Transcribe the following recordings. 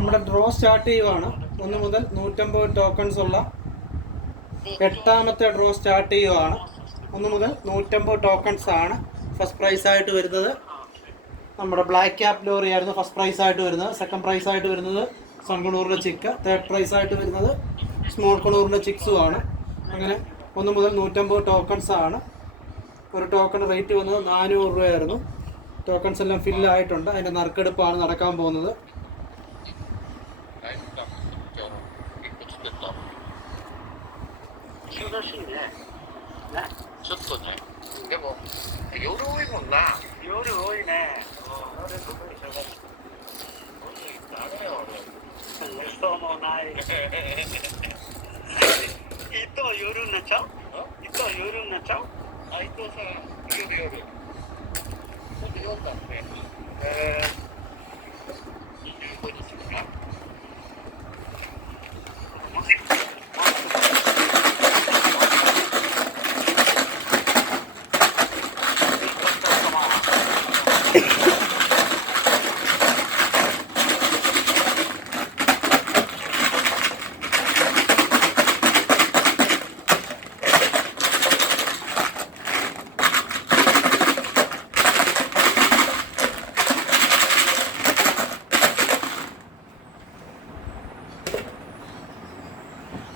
നമ്മുടെ draw start ചെയ്യുവാണ്. 1 മുതൽ 150 ടോക്കൺസ് ഉള്ള 8ാമത്തെ ഡ്രോ സ്റ്റാർട്ട് ചെയ്യുവാണ്. 1 മുതൽ 150 ടോക്കൺസ് ആണ് ഫസ്റ്റ് പ്രൈസ് ആയിട്ട് വരുന്നത്. നമ്മുടെ ബ്ലാക്ക് ക്യാപ്പ് ലോറി ആയിരുന്നു ഫസ്റ്റ് പ്രൈസ് ആയിട്ട് വരുന്നത്. സെക്കൻഡ് പ്രൈസ് ആയിട്ട് വരുന്നത് സൺകുണൂറിൻ്റെ ചിക്ക്. തേർഡ് പ്രൈസ് ആയിട്ട് വരുന്നത് സ്മോൾ കുണൂറിൻ്റെ ചിക്സും ആണ്. അങ്ങനെ 1 മുതൽ 150 ടോക്കൺസ് ആണ്. ഒരു ടോക്കൺ റേറ്റ് വന്നത് 400 രൂപയായിരുന്നു. ടോക്കൺസ് എല്ലാം ഫില്ലായിട്ടുണ്ട്. അതിൻ്റെ നറുക്കെടുപ്പാണ് നടക്കാൻ പോകുന്നത്.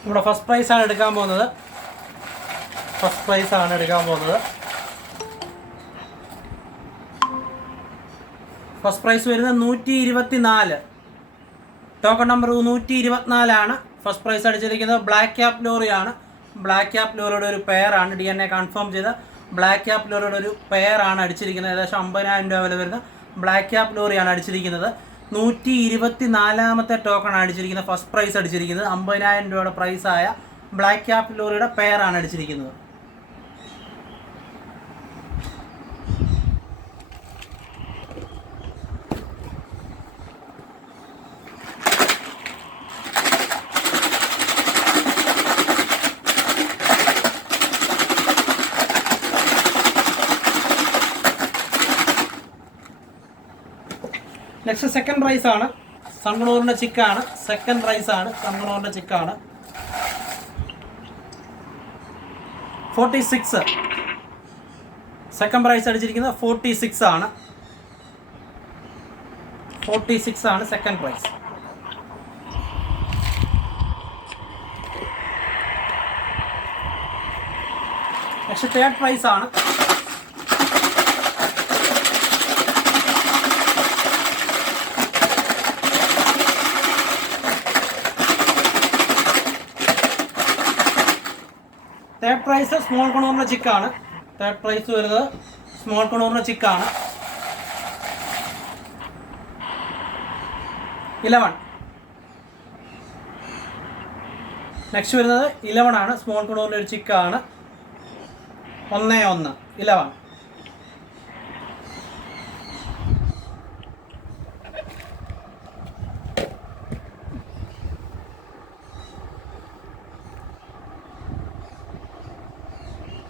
നമ്മുടെ ഫസ്റ്റ് പ്രൈസ് ആണ് എടുക്കാൻ പോകുന്നത്. ഫസ്റ്റ് പ്രൈസ് വരുന്നത് 124. ടോക്കൺ നമ്പർ 124 ആണ്. ഫസ്റ്റ് പ്രൈസ് അടിച്ചിരിക്കുന്നത് ബ്ലാക്ക് ക്യാപ്പ് ലോറിയാണ്. ബ്ലാക്ക് ക്യാപ്പ് ലോറിയുടെ ഒരു പെയറാണ്. DNA കൺഫേം ചെയ്ത ബ്ലാക്ക് ക്യാപ്പ് ലോറിയുടെ ഒരു പെയറാണ് അടിച്ചിരിക്കുന്നത്. ഏകദേശം 50,000 രൂപ വില വരുന്ന ബ്ലാക്ക് ക്യാപ്പ് ലോറിയാണ് അടിച്ചിരിക്കുന്നത്. 124ാമത്തെ ടോക്കൺ അടിച്ചിരിക്കുന്നത്. ഫസ്റ്റ് പ്രൈസ് അടിച്ചിരിക്കുന്നത് 50,000 രൂപയുടെ പ്രൈസായ ബ്ലാക്ക് ക്യാപ്പ് ലോറിയുടെ പെയറാണ് അടിച്ചിരിക്കുന്നത്. നെക്സ്റ്റ് സെക്കൻഡ് പ്രൈസ് ആണ് സൺകുണൂറിൻ്റെ ചിക്കാണ്. സെക്കൻഡ് പ്രൈസ് ആണ് സൺകുണൂറിൻ്റെ ചിക്കാണ്. 46. സെക്കൻഡ് പ്രൈസ് അടിച്ചിരിക്കുന്നത് 46 ആണ്. 46 ആണ് second prize. Next third prize ആണ്. തേർഡ് പ്രൈസ് സ്മോൾ കുണൂറിൻ്റെ ചിക്കാണ്. തേർഡ് പ്രൈസ് വരുന്നത് സ്മോൾ കുണൂറിൻ്റെ ചിക്കാണ്. 11. നെക്സ്റ്റ് വരുന്നത് 11 ആണ്. സ്മോൾ കുണൂറിൻ്റെ ഒരു ചിക്കാണ്. 1-1 11.